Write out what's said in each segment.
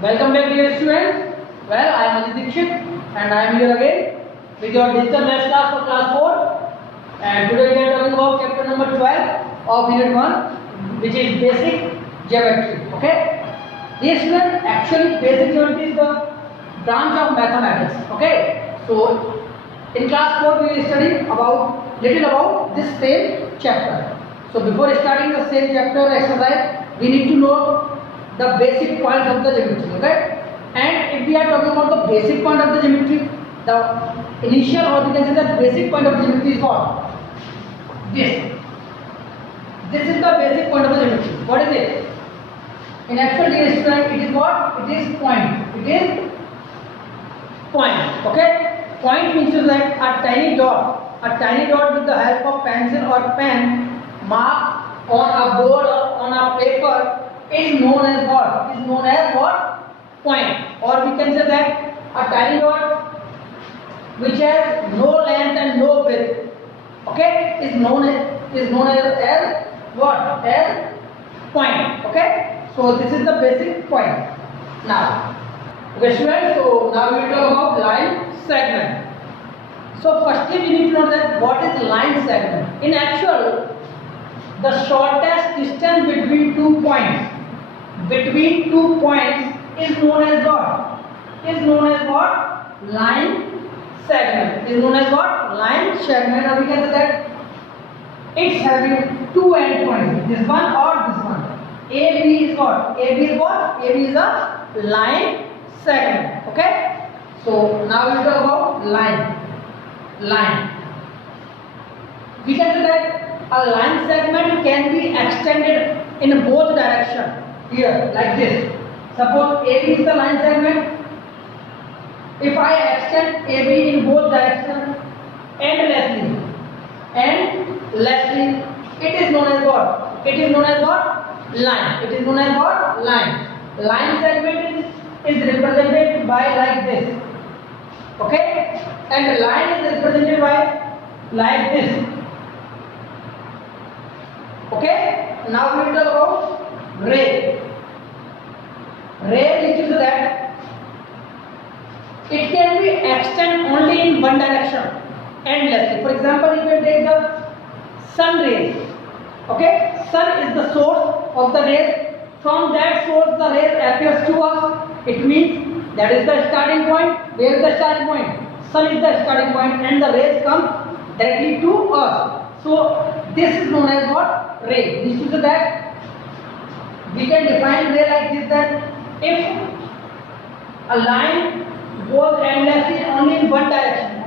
Welcome back dear students. Well, I am Ajit Dixit and I am here again with your digital maths class for class 4, and today we are talking about chapter number 12 of unit 1, which is basic geometry. Okay, dear students, actually basic geometry is the branch of mathematics. Okay, so in class 4 we will study about this same chapter. So before starting the same chapter exercise, we need to know the basic points of the geometry. Okay, and if we are talking about the basic point of the geometry, the initial, or we can say the basic point of the geometry is what? This is the basic point of the geometry. What is it? In actual student, it is what? It is point. It is point. Okay, point means that a tiny dot with the help of pencil or pen mark on a board or on a paper is known as what? Is known as what? Point. Or we can say that a tiny dot which has no length and no width, okay, is known as what? As point. Okay, so this is the basic point. Now, okay students, so now we will talk about line segment. So firstly we need to know that what is line segment. In actual, the shortest distance between 2 points is known as what? Is known as what? Line segment. Is known as what? Line segment. Or we can say that it's having two endpoints, this one or this one. AB is what? AB is what? AB is a line segment. Okay, so now we talk about line. We can say that a line segment can be extended in both directions. Here, like this. Suppose AB is the line segment. If I extend AB in both directions endlessly, it is known as what? It is known as what? Line. It is known as what? Line. Line segment is represented by like this. Okay? And the line is represented by like this. Okay? Now we will talk about ray. Ray is that it can be extended only in one direction endlessly. For example, if you take the sun rays, okay, sun is the source of the rays. From that source the rays appears to us. It means that is the starting point. Where is the starting point? Sun is the starting point, and the rays come directly to us. So this is known as what? Ray. This is that we can define ray like this, that if a line goes endlessly only in one direction,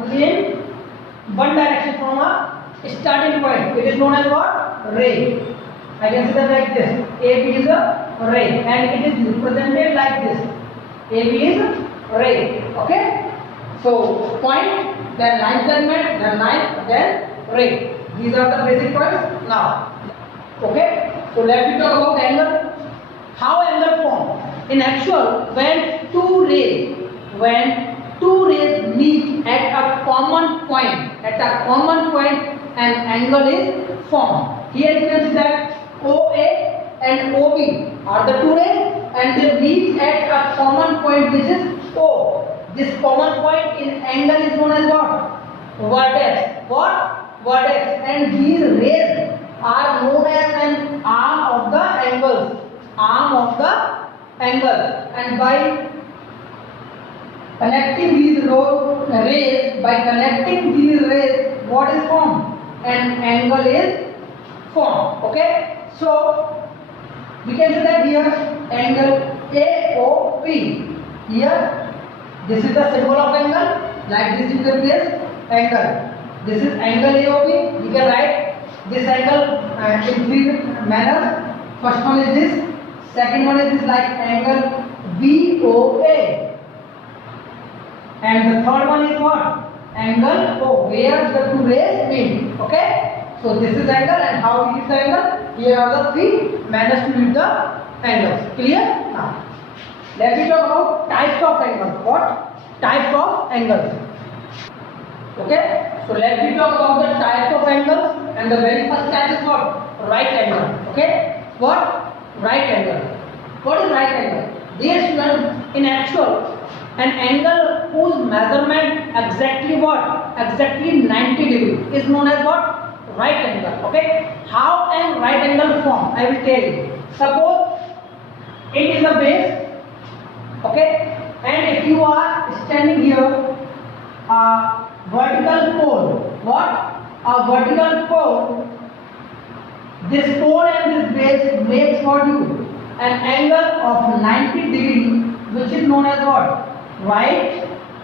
from a starting point, it is known as what? Ray. I can say that like this. AB is a ray, and it is represented like this. AB is a ray. Okay. So point, then line segment, then line, then ray. These are the basic points. Now, okay. So let me talk about angle. How angle form? In actual, when two rays meet at a common point, an angle is formed. Here you can see that OA and OB are the two rays, and they meet at a common point, which is O. This common point in angle is known as what? Vertex. What? Vertex. And these rays are known as an arm of the angles. And by connecting these rays, what is formed? An angle is formed. Okay, so we can say that here angle AOP. Here this is the symbol of angle. Like this you can place angle. This is angle AOP. We can write this angle in three manners. First one is this. Second one is this, like angle BOA. And the third one is what? Angle O, where the two rays meet. Okay? So this is angle, and how we use the angle? Here are the three manners to use the angles. Clear? Now, let me talk about types of angles. What? Types of angles. Okay? So let me talk about the types of angles, and the very first type is what? Right angle. Okay? What? Right angle. What is right angle? Dear students, in actual, an angle whose measurement exactly what? Exactly 90 degree is known as what? Right angle. Okay. How an right angle form? I will tell you. Suppose it is a base. Okay. And if you are standing here, a vertical pole. What? A vertical pole. This pole and this base makes what you? An angle of 90 degree, which is known as what? Right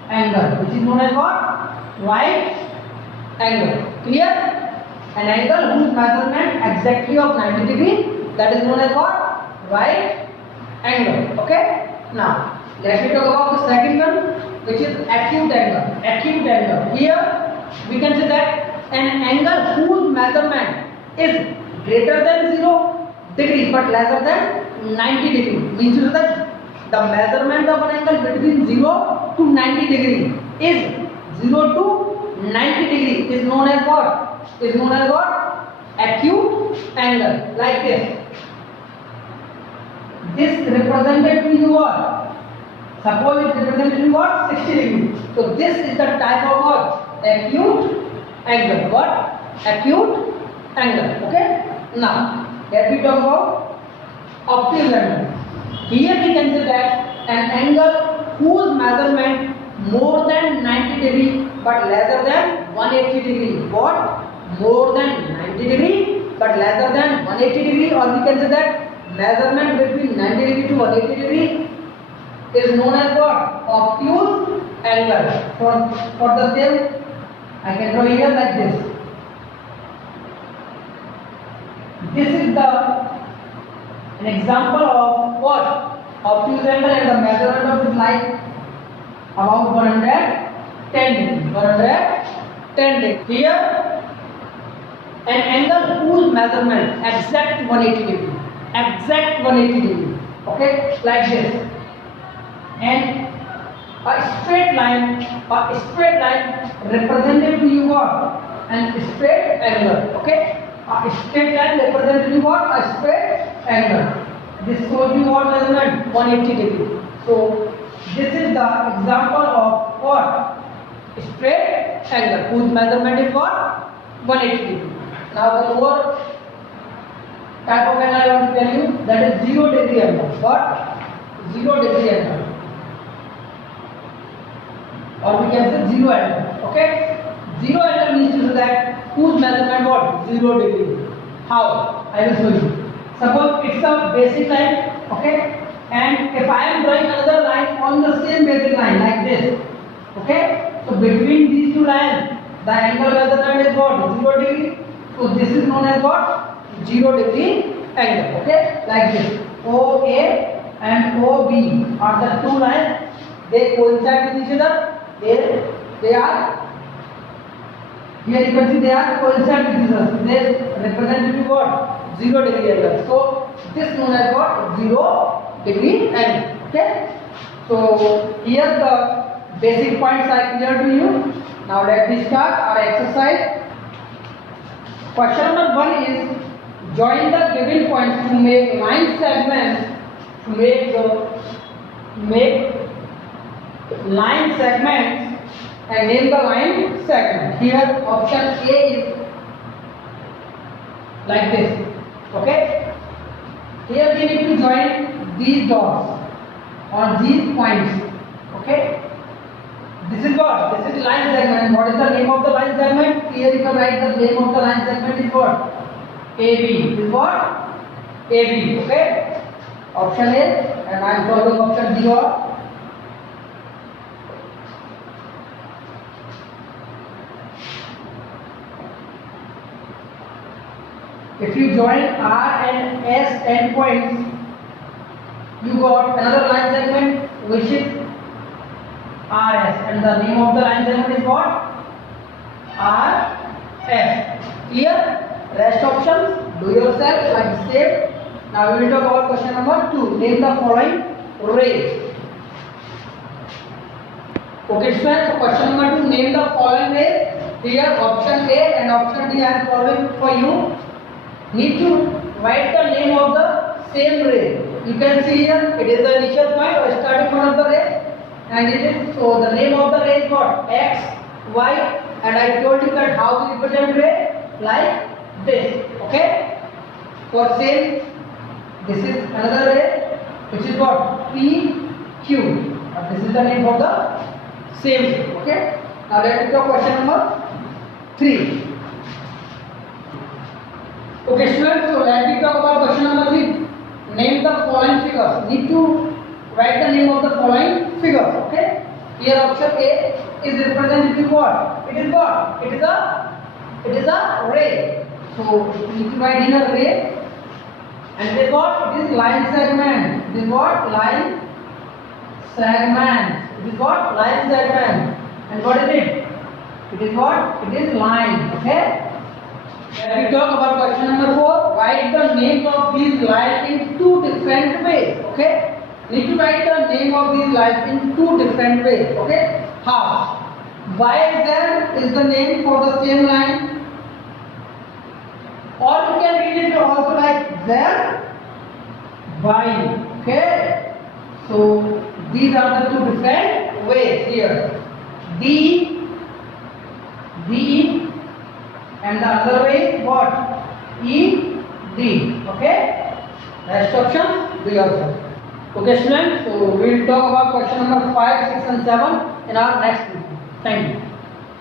angle. Which is known as what? Right angle. Clear? An angle whose measurement exactly of 90 degree, that is known as what? Right angle. Okay? Now, let me talk about the second one, which is acute angle. Acute angle. Here, we can say that an angle whose measurement is greater than 0 degree but lesser than 90 degree. Means that the measurement of an angle between 0 to 90 degree is 0 to 90 degree is known as what? Is known as what? Acute angle. Like this. This represented to you what? Suppose it represented to what? 60 degree. So this is the type of what? Acute angle. What? Acute angle. Okay? Now, let me talk about obtuse angle. Here we can say that an angle whose measurement more than 90 degree but lesser than 180 degree. What? More than 90 degree but lesser than 180 degree, or we can say that measurement between 90 degree to 180 degree is known as what? Obtuse angle. For the same, I can draw here like this. This is an example of what? Obtuse angle, and the measurement of this like about 110 degree. 110 degree. Here, an angle whose measurement exact 180 degree. Exact 180 degree. Okay, like this. And a straight line represented to you what? And straight angle. Okay. A straight line represented you what? A straight angle. This shows you what measurement? 180 degree. So this is the example of what? Straight angle whose measurement is what? 180 degree. Now the more type of angle I want to tell you, that is 0 degree angle. What? 0 degree angle. Or we can say 0 angle. Okay? 0 angle means to say that whose measurement what? 0 degree. How? I will show you. Suppose it's a basic line, okay? And if I am drawing another line on the same basic line like this, okay? So between these two lines, the angle measurement is what? 0 degree. So this is known as what? 0 degree angle, okay? Like this. OA and OB are the two lines. They coincide with each other. They are. Here you can see they are coincide with each other. They represent what? 0 degree angle. So this is known as what? 0 degree angle. Okay. So here the basic points are clear to you. Now let us start our exercise. Question number 1 is join the given points to make line segments. To make line segments and name the line segment. Here option A is like this. Okay. Here we need to join these dots on these points. Okay. This is what? This is line segment. What is the name of the line segment? Here you can write the name of the line segment is what? AB. Is what? AB. Okay. Option A, and I am solving option 0. If you join R and S endpoints, you got another line segment which is RS, and the name of the line segment is what? RS. Clear? Rest options do yourself like the same. Now we will talk about question number 2. Name the following rays. Okay, students. So question number 2. Name the following rays. Here option A and option D I am solving for you. Need to write the name of the same ray. you can see here it is the initial point or starting point of the ray, and it is, so the name of the ray is what, x, y, and I told you that how we represent ray, like this. Okay, for same, this is another ray which is what, p, q, and this is the name for the same ray. Okay, now let us go question number 3. Okay students, so let me talk about question number 3. Name the following figures. Need to write the name of the following figures. Okay, here option A is representing what? It is what? It is a ray. So you need to write here ray, and it is what? It is line segment. It is what? Line segment. It is what? Line segment. And what is it? It is what? It is line. Okay. When we talk about question number 4, write the name of these lines in 2 different ways. Okay, need to write the name of these lines in 2 different ways. Okay, how? YZ is the name for the same line, or you can read it also like Z Y. Okay, so these are the 2 different ways here. D, and the other way what? E, D. Okay, next option B also. Okay students, so we will talk about question number 5, 6 and 7 in our next video. Thank you.